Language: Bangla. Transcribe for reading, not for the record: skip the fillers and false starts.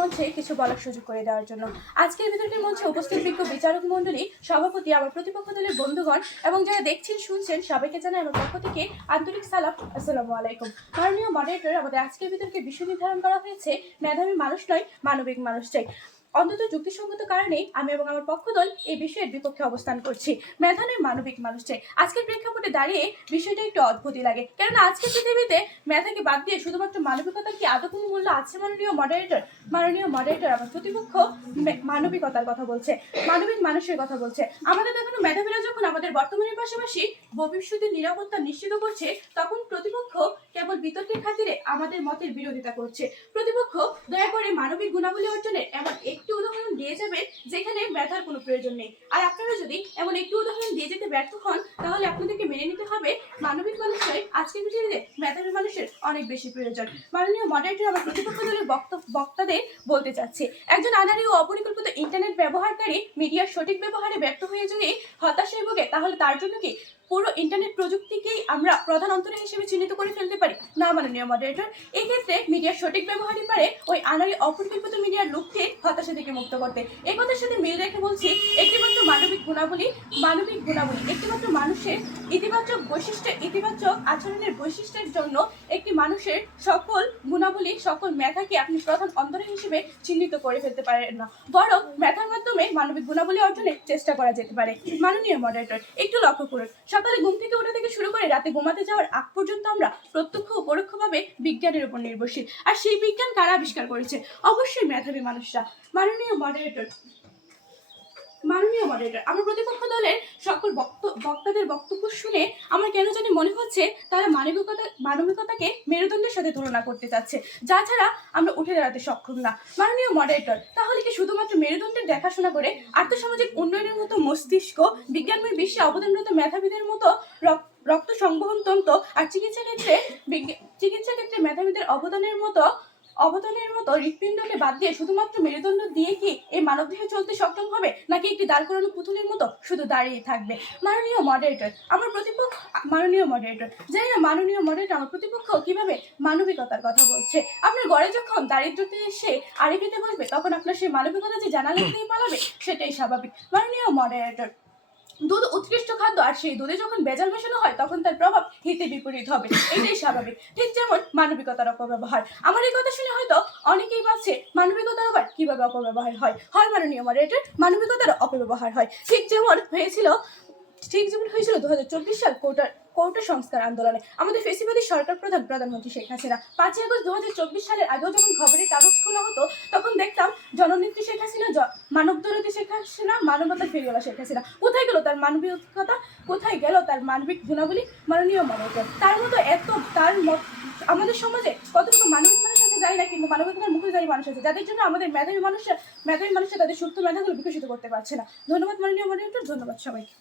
মঞ্চে কিছু বলার সুযোগ করে দেওয়ার জন্য। আজকের বিতর্কের মঞ্চে উপস্থিত বিজ্ঞ বিচারক মণ্ডলী, সভাপতি, আমার প্রতিপক্ষ দলের বন্ধুগণ এবং যারা দেখছেন শুনছেন সবাইকে জানাই আমার পক্ষ থেকে আন্তরিক সালাম, আসসালামু আলাইকুম। মাননীয় মডারেটর, আমাদের আজকের বিতর্কে বিষয় নির্ধারণ করা হয়েছে মেধাবী মানুষ নয়, মানবিক মানুষ চাই। অন্তত যুক্তিসঙ্গত কারণেই আমি এবং আমার পক্ষ দল এই বিষয়ের বিপক্ষে অবস্থান করছি। মেধা নয়, মানবিক মানুষ চাই। আজকের প্রেক্ষাপটে দাঁড়িয়ে বিষয়টা একটু অদ্ভুতই লাগে, কেননা আজকের পৃথিবীতে মেধাকে বাদ দিয়ে শুধুমাত্র মানবিকতার কি আদৌ কোনো মূল্য আছে? মাননীয় মডারেটর, আমার প্রতিপক্ষ মানবিকতার কথা বলছে, মানবিক মানুষের কথা বলছে। আমাদের দেখানো মেধাবীরা যখন আমাদের বর্তমানের পাশাপাশি ভবিষ্যতের নিরাপত্তা নিশ্চিত করছে, তখন প্রতিপক্ষ কেবল বিতর্কের খাতিরে আমাদের মতের বিরোধিতা করছে। প্রতিপক্ষ দয়া করে মানবিক গুণাবলী অর্জনের এমন একটি উদাহরণ দিয়ে যাবেন যেখানে মেধার কোনো প্রয়োজন নেই। আর আপনারা যদি এমন একটি উদাহরণ দিয়ে যেতে ব্যর্থ হন, তাহলে আপনাদেরকে মেনে নিতে হবে মানবিক মানুষের আজকের পৃথিবীতে মেধাবী মানুষের অনেক বেশি প্রয়োজন। মাননীয় মডারেটর, আমার প্রতিপক্ষ দলের বক্তাদের বলতে চাচ্ছি, একজন আনাড়ি ও অপরিকল্পিত ইন্টারনেট ব্যবহারকারী মিডিয়ার সঠিক ব্যবহারে ব্যর্থ হয়ে যদি হতাশায় ভোগে, তাহলে তার জন্য কি পুরো ইন্টারনেট প্রযুক্তিকেই আমরা প্রধান অন্তরা হিসেবে চিহ্নিত করে ফেলতে পারি? না মাননীয় মডারেটর, এই ক্ষেত্রে মিডিয়ার সঠিক ব্যবহারই পারে ওই আনাড়ি অপরিকল্পিত মিডিয়ার লোককে হতাশা থেকে মুক্ত করতে। এই কথার সাথে মিল রেখে বলছি, একটিমাত্র মানবিক গুণাবলী একটিমাত্র মানুষের ইতিবাচক আচরণের বৈশিষ্ট্যের জন্য একটি মানুষের সকল গুণাবলী, সকল মেধাকে আপনি প্রধান অন্তরা হিসেবে চিহ্নিত করে ফেলতে পারেন না, বরং মেধার মাধ্যমে মানবিক গুণাবলী অর্জনের চেষ্টা করা যেতে পারে। মাননীয় মডারেটর, একটু লক্ষ্য করুন, সকালে ঘুম থেকে ওঠা থেকে শুরু করে রাতে ঘুমাতে যাওয়ার আগ পর্যন্ত আমরা প্রত্যক্ষ ও পরোক্ষভাবে বিজ্ঞানের উপর নির্ভরশীল। আর সেই বিজ্ঞান কারা আবিষ্কার করেছে? অবশ্যই মেধাবী মানুষরা। মাননীয় মডারেটর, আমার প্রতিপক্ষ দলের সকল বক্তাদের বক্তব্য শুনে আমার কেন জানি মনে হচ্ছে তারা মানবিকতাকে মেরুদণ্ডের সাথে তুলনা করতে চাচ্ছে, যা ছাড়া আমরা উঠে দাঁড়াতে সক্ষম না। মাননীয় মডারেটর, তাহলে কি শুধুমাত্র মেরুদণ্ডের দেখাশোনা করে আর্থসামাজিক উন্নয়নের মতো মস্তিষ্ক, বিজ্ঞানময় বিশ্বে অবদানরত মেধাবীদের মতো রক্ত সংবহন তন্ত্র আর চিকিৎসা ক্ষেত্রে মেধাবীদের অবদানের মতো হৃৎপিণ্ডকে বাদ দিয়ে শুধুমাত্র মেরুদণ্ড দিয়ে কি এই মানবদেহে চলতে সক্ষম হবে, নাকি একটি দাঁড় করানো পুতুলের মতো শুধু দাঁড়িয়ে থাকবে? মাননীয় মডারেটর, আমার প্রতিপক্ষ আমার প্রতিপক্ষ কিভাবে মানবিকতার কথা বলছে? আপনার ঘরে যখন দারিদ্রতে এসে আড়ি পেতে বসবে, তখন আপনার সেই মানবিকতা যে জানালা দিয়ে পালাবে, সেটাই স্বাভাবিক। মাননীয় মডারেটর, দুধ উৎকৃষ্ট খাদ্য, আর সেই দুধে যখন ভেজাল মেশানো হয় তখন তার প্রভাব হিতে বিপরীত হবে, এটাই স্বাভাবিক। ঠিক যেমন মানবিকতার অপব্যবহার। আমার এই কথা শুনে হয়তো অনেকেই ভাবছে মানবিকতার আবার কিভাবে অপব্যবহার হয়? মাননীয় মডারেটর, মানবিকতার অপব্যবহার হয় ঠিক যেমন হয়েছিল 2024 সাল কোটা সংস্কার আন্দোলনে আমাদের ফেসিবাদী সরকার প্রধানমন্ত্রী শেখ হাসিনা 5 আগস্ট 2024 সালের আগেও যখন খবরের কাগজ খোলা হতো, তখন দেখতাম জননেত্রী শেখ হাসিনা, মানবদরদী শেখ হাসিনা, মানবতার ফেরিওয়ালা শেখ হাসিনা। কোথায় গেল তার মানবিকতা? কোথায় গেল তার মানবিক গুণাবলী? মাননীয় মডারেটর, তার মতো আমাদের সমাজে কতটুকু মানবিক মানুষ আছে যায় না, কিন্তু মানবিকতার মুখোশধারী মানুষ আছে, যাদের জন্য আমাদের মেধাবী মানুষরা তাদের সুপ্ত মেধাগুলো বিকশিত করতে পারছে না। ধন্যবাদ মাননীয় মডারেটর, ধন্যবাদ সবাইকে।